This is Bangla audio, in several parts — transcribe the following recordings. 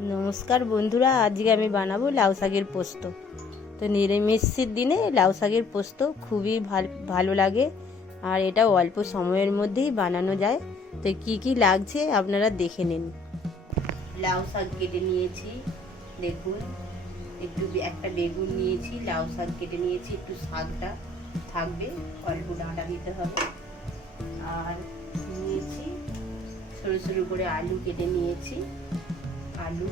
নমস্কার বন্ধুরা, আজকে আমি বানাবো লাউ শাকের পোস্ত। তো নিরামিষের দিনে লাউ শাকের পোস্ত খুবই ভাল- লাগে, আর এটা অল্প সময়ের মধ্যেই বানানো যায়। তো কি কি লাগছে আপনারা দেখে নিন। লাউ শাক কেটে নিয়েছি, দেখুন, একটু একটা বেগুন নিয়েছি, লাউ শাক কেটে নিয়েছি, একটু শাকটা থাকবে, অল্প ডাঁটা দিতে হবে। আর নিয়েছি, সরু সরু করে আলু কেটে নিয়েছি। আলু।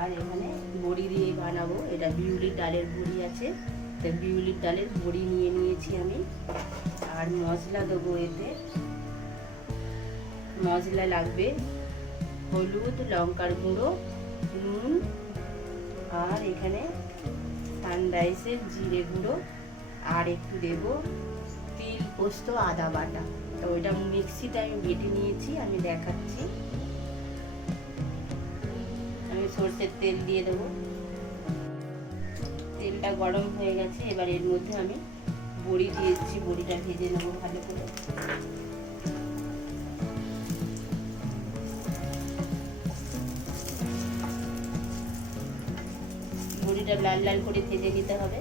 আর এখানে বড়ি দিয়ে বানাবো। এটা বিউলির ডালের বড়ি আছে। তো বিউলির ডালের বড়ি নিয়ে নিয়েছি আমি। আর মশলা দেবো এতে। মশলা লাগবে হলুদ, লঙ্কার গুঁড়ো, নুন, আর এখানে সানরাইসের জিরে গুঁড়ো। আর একটু দেব তিল পোস্ত, আদা বাটা। তো ওইটা মিক্সিতে আমি বেটে নিয়েছি, আমি দেখাচ্ছি। সর্ষের তেল দিয়ে দেবো। তেলটা গরম হয়ে গেছে, এবার এর মধ্যে আমি বড়ি দিয়েছি, বড়িটা ভেজে নেব ভালো করে। বড়িটা লাল লাল করে ভেজে নিতে হবে।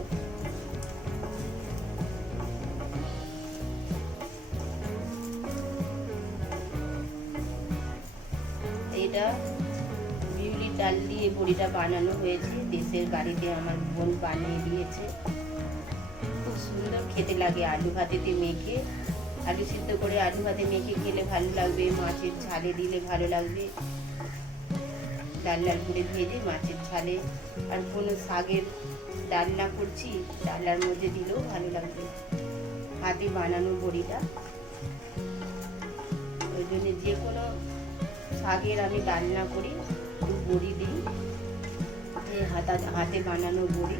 দিয়ে বড়িটা বানানো হয়েছে। দেশের বাড়িতে আমার বোন বানিয়ে দিয়েছে। খুব সুন্দর খেতে লাগে আলু ভাতেতে মেখে। আলু সিদ্ধ করে আলু ভাতে মেখে খেলে ভালো লাগবে, মাছের ঝালে দিলে ভালো লাগবে। ডাল লাল করে ভেজে মাছের ঝালে। আর কোনো শাকের ডালনা করছি, ডালার মধ্যে দিলেও ভালো লাগবে। হাতে বানানো বড়িটা। ওই জন্য যে কোনো শাকের আমি রান্না করি। বড়ি দিই। এই হাতা বানানো বড়ি।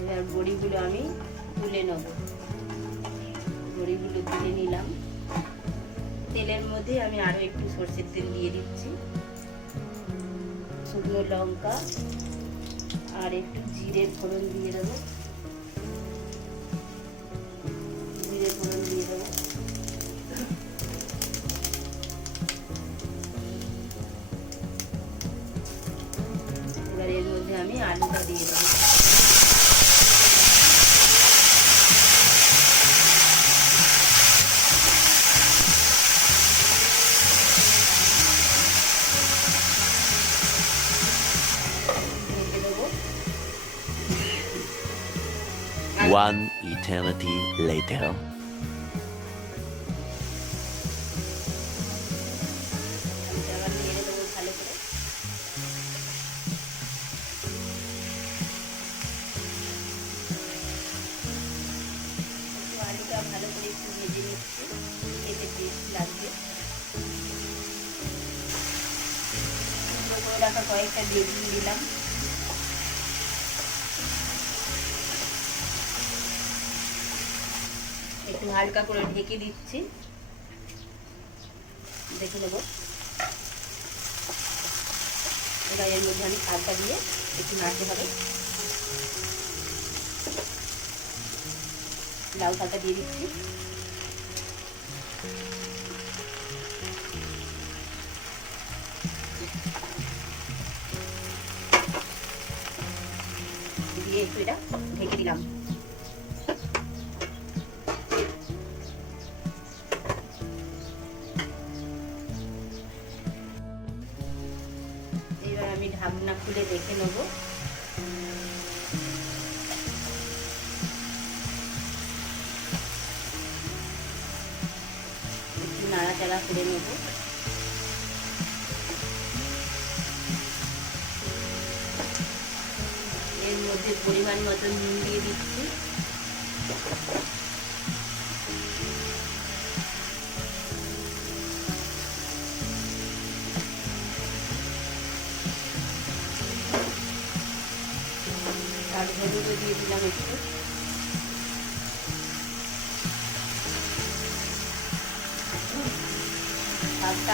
এবার বড়িগুলো আমি তুলে নেব। বড়িগুলো তুলে নিলাম। তেলের মধ্যে আমি আরও একটু সর্ষের তেল দিয়ে দিচ্ছি। শুকনো লঙ্কা আর একটু জিরের ফোড়ন দিয়ে দেবো। জিরে ফোড়ন দিয়ে দেবো। এর মধ্যে আমি আলুটা দিয়ে দেবো ঢেকে দেবো One eternity later. রাখা কয়েকটা বেগুন দিলাম। একটু হালকা করে ঢেকে দিচ্ছি। দেখে নেব। এবার এর মধ্যে আমি শাকটা দিয়ে একটু নাড়তে হবে। লাউ শাকটা দিয়ে দিচ্ছি। এটা ঢেকে দিলাম। এবার আমি ঢাকনা খুলে দেখে নেব। একটু নাড়াচাড়া করে নেব। এর পরিমাণ মতো নুন দিয়ে দিচ্ছি। একটু।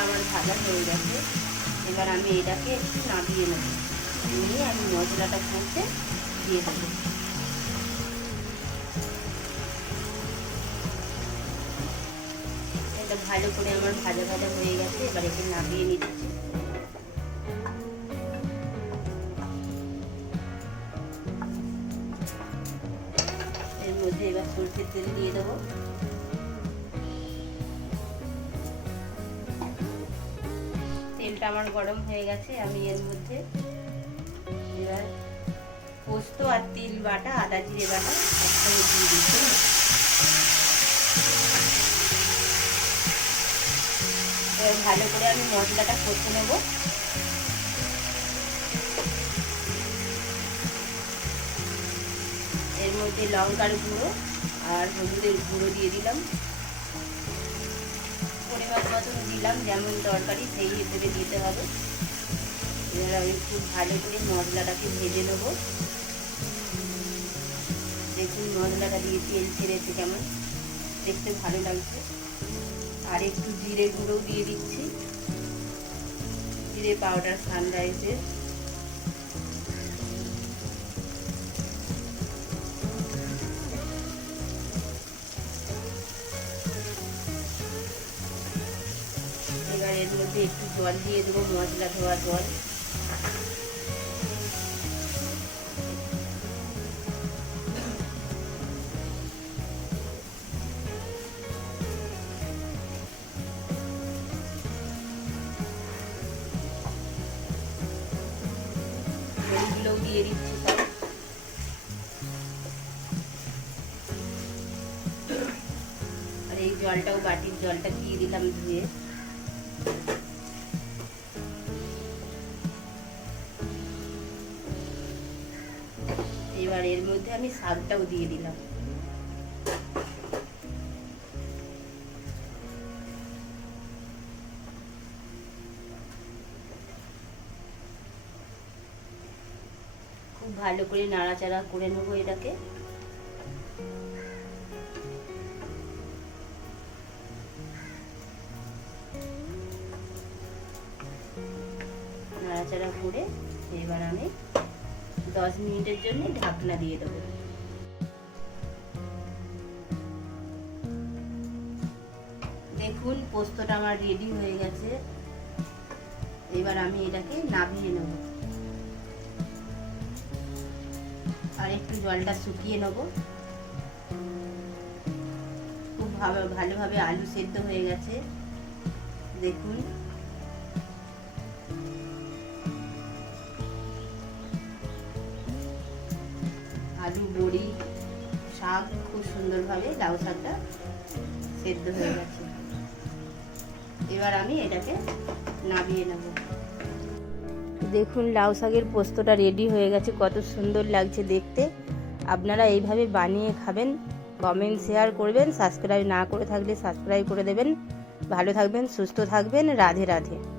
আমার ভাজা হয়ে গেছে। এবার আমি এটাকে একটু নামিয়ে নেব। নিয়ে আমি মশলাটা করতে দিয়ে দেবো। এটা ভালো করে আমার ভাজা ভাজা হয়ে গেছে, এবার একে নামিয়ে নিচ্ছি। এর মধ্যে এবার সরষের তেল দিয়ে দেবো। তেলটা আমার গরম হয়ে গেছে, আমি এর মধ্যে এবার পোস্ত আর তিল বাটা, আদা জিরে বাটা একসঙ্গে দিয়ে দিচ্ছি। এবার ভালো করে আমি মশলাটা কষে নেব। এর মধ্যে লঙ্কার গুঁড়ো আর হলুদের গুঁড়ো দিয়ে দিলাম। পরিমাণ মতন দিলাম, যেমন তরকারি সেই হিসেবে দিতে হবে। এবার আমি খুব ভালো করে মশলাটাকে ভেজে নেব। দেখুন মশলাটা দিয়ে তেল ছেড়েছে কেমন? দেখতে ভালো লাগছে। আর একটু জিরে গুঁড়ো দিয়ে দিচ্ছি। জিরে পাউডার সানরাইজের এবার এর মধ্যে একটু জল দিয়ে দেবো, মশলা ধোয়া জল। দিয়ে দিচ্ছি আর এই জলটাও বাটির জলটা দিয়ে দিলাম ধুয়ে এবার এর মধ্যে আমি শাকটাও দিয়ে দিলাম ভালো করে নাড়াচাড়া করে নেব এটাকে। নাড়াচাড়া করে এবার আমি দশ মিনিটের জন্য ঢাকনা দিয়ে দেবো। দেখুন, পোস্তটা আমার রেডি হয়ে গেছে। এবার আমি এটাকে নামিয়ে নেব। আর একটু জলটা শুকিয়ে নেব। খুব ভালো, ভালোভাবে আলু সেদ্ধ হয়ে গেছে। দেখুন। আলু, বড়ি, শাক খুব সুন্দরভাবে লাউ শাকটা সেদ্ধ হয়ে গেছে। এবার আমি এটাকে নামিয়ে নেব। দেখুন, লাউ শাকের পোস্তটা রেডি হয়ে গেছে। কত সুন্দর লাগছে দেখতে। আপনারা এইভাবে বানিয়ে খাবেন কমেন্ট শেয়ার করবেন সাবস্ক্রাইব না করে থাকলে সাবস্ক্রাইব করে দেবেন। ভালো থাকবেন, সুস্থ থাকবেন। রাধে রাধে।